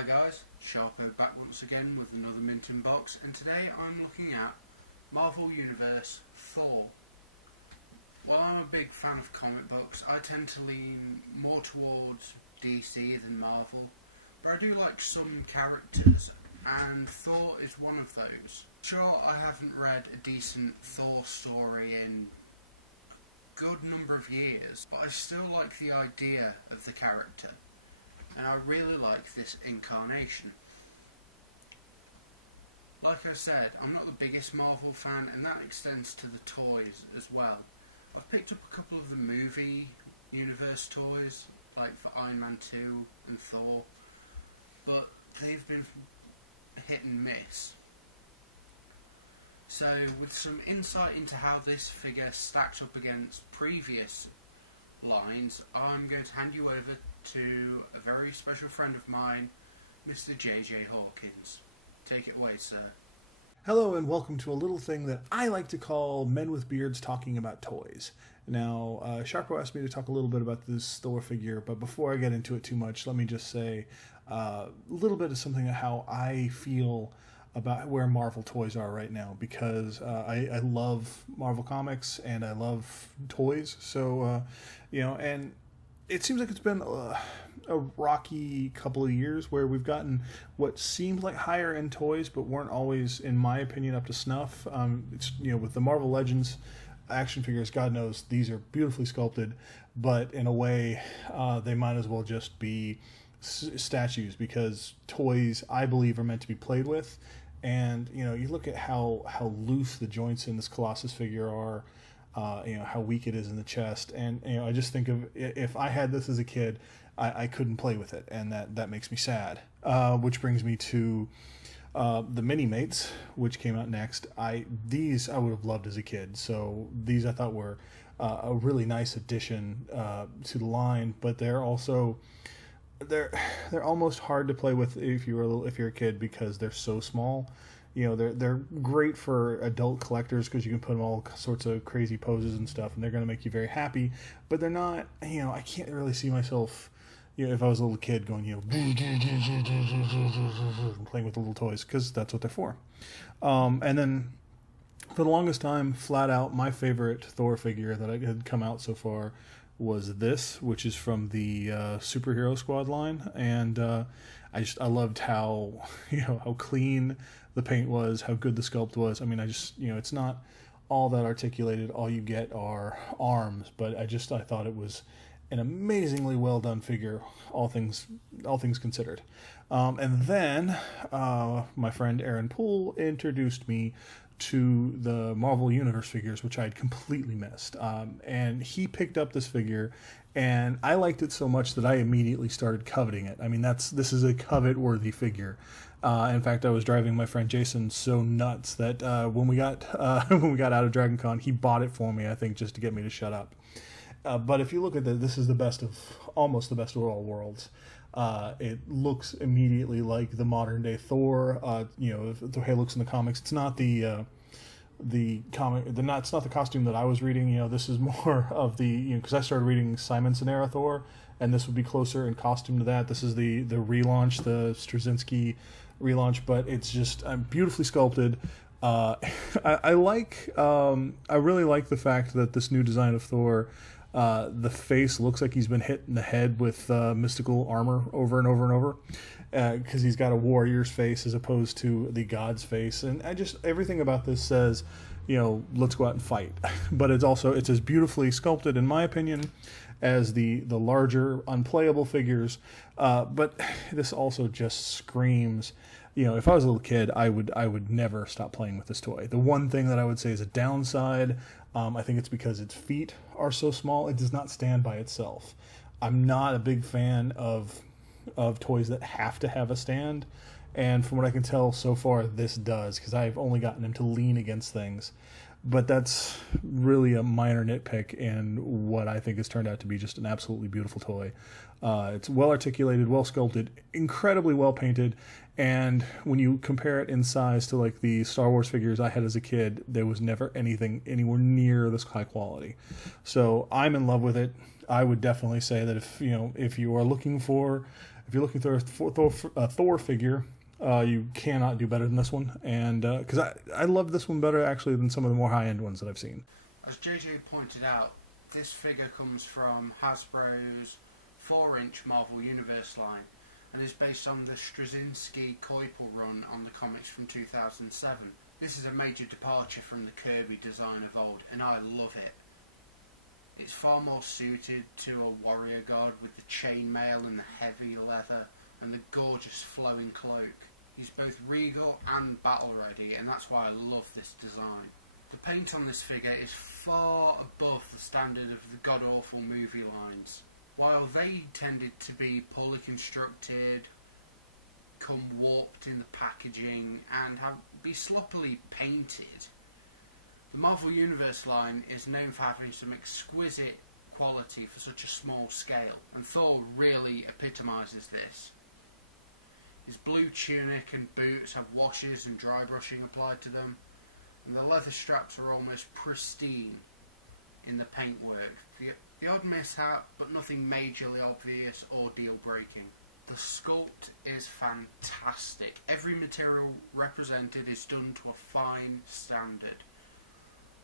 Hi guys, Sharpo back once again with another Minton box, and today I'm looking at Marvel Universe Thor. While I'm a big fan of comic books, I tend to lean more towards DC than Marvel, but I do like some characters, and Thor is one of those. Sure, I haven't read a decent Thor story in a good number of years, but I still like the idea of the character. And I really like this incarnation. Like I said, I'm not the biggest Marvel fan, and that extends to the toys as well. I've picked up a couple of the movie universe toys, like for Iron Man 2 and Thor, but they've been hit and miss. So, with some insight into how this figure stacked up against previous lines, I'm going to hand you over to a very special friend of mine, Mr. JJ Hawkins. Take it away, sir. Hello and welcome to a little thing that I like to call Men with Beards Talking About Toys. Now, Sharpo asked me to talk a little bit about this Thor figure, but before I get into it too much, let me just say a little bit of something of how I feel about where Marvel toys are right now, because I love Marvel comics and I love toys, so, and it seems like it's been a rocky couple of years where we've gotten what seemed like higher end toys, but weren't always, in my opinion, up to snuff. With the Marvel Legends action figures, God knows these are beautifully sculpted, but in a way, they might as well just be statues, because toys, I believe, are meant to be played with. And you look at how loose the joints in this Colossus figure are. How weak it is in the chest, and I just think of, if I had this as a kid, I couldn't play with it, and that makes me sad. Which brings me to the Mini Mates, which came out next. These I would have loved as a kid, so these I thought were a really nice addition to the line, but they're also they're almost hard to play with if you're a kid, because they're so small. They're great for adult collectors because you can put them all sorts of crazy poses and stuff, and they're going to make you very happy. But they're not, I can't really see myself, if I was a little kid going, playing with the little toys, because that's what they're for. And then for the longest time, flat out, my favorite Thor figure that had come out so far was this, which is from the Superhero Squad line, and I loved how how clean the paint was, how good the sculpt was. I mean, it's not all that articulated. All you get are arms, but I thought it was an amazingly well done figure, all things considered. And then my friend Aaron Poole introduced me to the Marvel Universe figures, which I had completely missed. And he picked up this figure, and I liked it so much that I immediately started coveting it. I mean, this is a covet-worthy figure. In fact, I was driving my friend Jason so nuts that when we got out of Dragon Con, he bought it for me, I think, just to get me to shut up. But if you look at this is almost the best of all worlds. It looks immediately like the modern day Thor. The way it looks in the comics, it's not the comic. It's not the costume that I was reading. This is more of the, because I started reading Simonson era Thor, and this would be closer in costume to that. This is the relaunch, the Straczynski relaunch, but it's just beautifully sculpted. I really like the fact that this new design of Thor, the face looks like he's been hit in the head with mystical armor over and over and over, because he's got a warrior's face as opposed to the god's face, and everything about this says, let's go out and fight. But it's as beautifully sculpted, in my opinion, as the larger unplayable figures, but this also just screams, if I was a little kid, I would never stop playing with this toy. The one thing that I would say is a downside, I think it's because its feet are so small, it does not stand by itself. I'm not a big fan of toys that have to have a stand, and from what I can tell so far, this does, because I've only gotten him to lean against things. But that's really a minor nitpick in what I think has turned out to be just an absolutely beautiful toy. It's well articulated, well sculpted, incredibly well painted, and when you compare it in size to like the Star Wars figures I had as a kid, there was never anything anywhere near this high quality. So I'm in love with it. I would definitely say that if you are looking for if you're looking for a Thor figure, you cannot do better than this one. And because I love this one better actually than some of the more high-end ones that I've seen. As JJ pointed out, this figure comes from Hasbro's 4-inch Marvel Universe line and is based on the Straczynski-Koipel run on the comics from 2007. This is a major departure from the Kirby design of old, and I love it. It's far more suited to a warrior god with the chainmail and the heavy leather and the gorgeous flowing cloak. He's both regal and battle ready, and that's why I love this design. The paint on this figure is far above the standard of the god-awful movie lines. While they tended to be poorly constructed, come warped in the packaging, and be sloppily painted, the Marvel Universe line is known for having some exquisite quality for such a small scale, and Thor really epitomises this. His blue tunic and boots have washes and dry brushing applied to them, and the leather straps are almost pristine in the paintwork. The odd mishap, but nothing majorly obvious or deal-breaking. The sculpt is fantastic. Every material represented is done to a fine standard.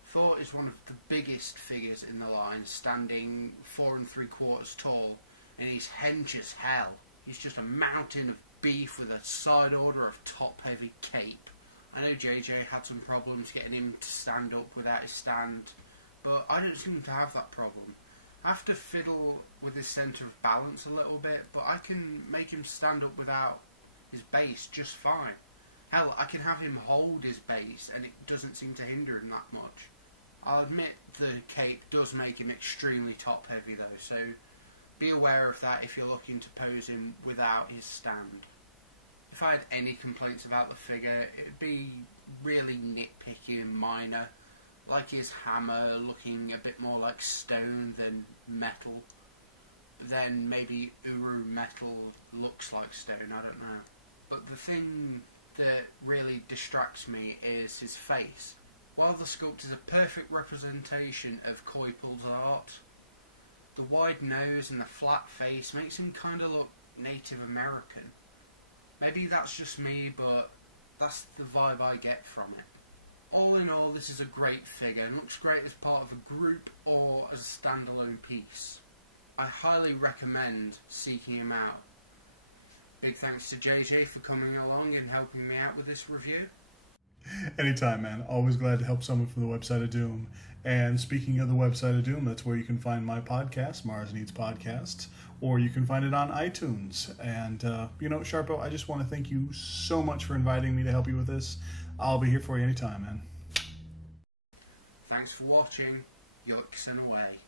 Thor is one of the biggest figures in the line, standing 4 3/4 tall, and he's hench as hell. He's just a mountain of beef with a side order of top-heavy cape. I know JJ had some problems getting him to stand up without his stand, but I don't seem to have that problem. I have to fiddle with his centre of balance a little bit, but I can make him stand up without his base just fine. Hell, I can have him hold his base and it doesn't seem to hinder him that much. I'll admit the cape does make him extremely top heavy though, so be aware of that if you're looking to pose him without his stand. If I had any complaints about the figure, it would be really nitpicky and minor, like his hammer looking a bit more like stone than metal. But then maybe Uru metal looks like stone, I don't know. But the thing that really distracts me is his face. While the sculpt is a perfect representation of Koipel's art, the wide nose and the flat face makes him kind of look Native American. Maybe that's just me, but that's the vibe I get from it. All in all, this is a great figure and looks great as part of a group or as a standalone piece. I highly recommend seeking him out. Big thanks to JJ for coming along and helping me out with this review. Anytime, man. Always glad to help someone from the website of Doom. And speaking of the website of Doom, that's where you can find my podcast, Mars Needs Podcasts, or you can find it on iTunes. And, Sharpo, I just want to thank you so much for inviting me to help you with this. I'll be here for you anytime, man. Thanks for watching. Yuxin away.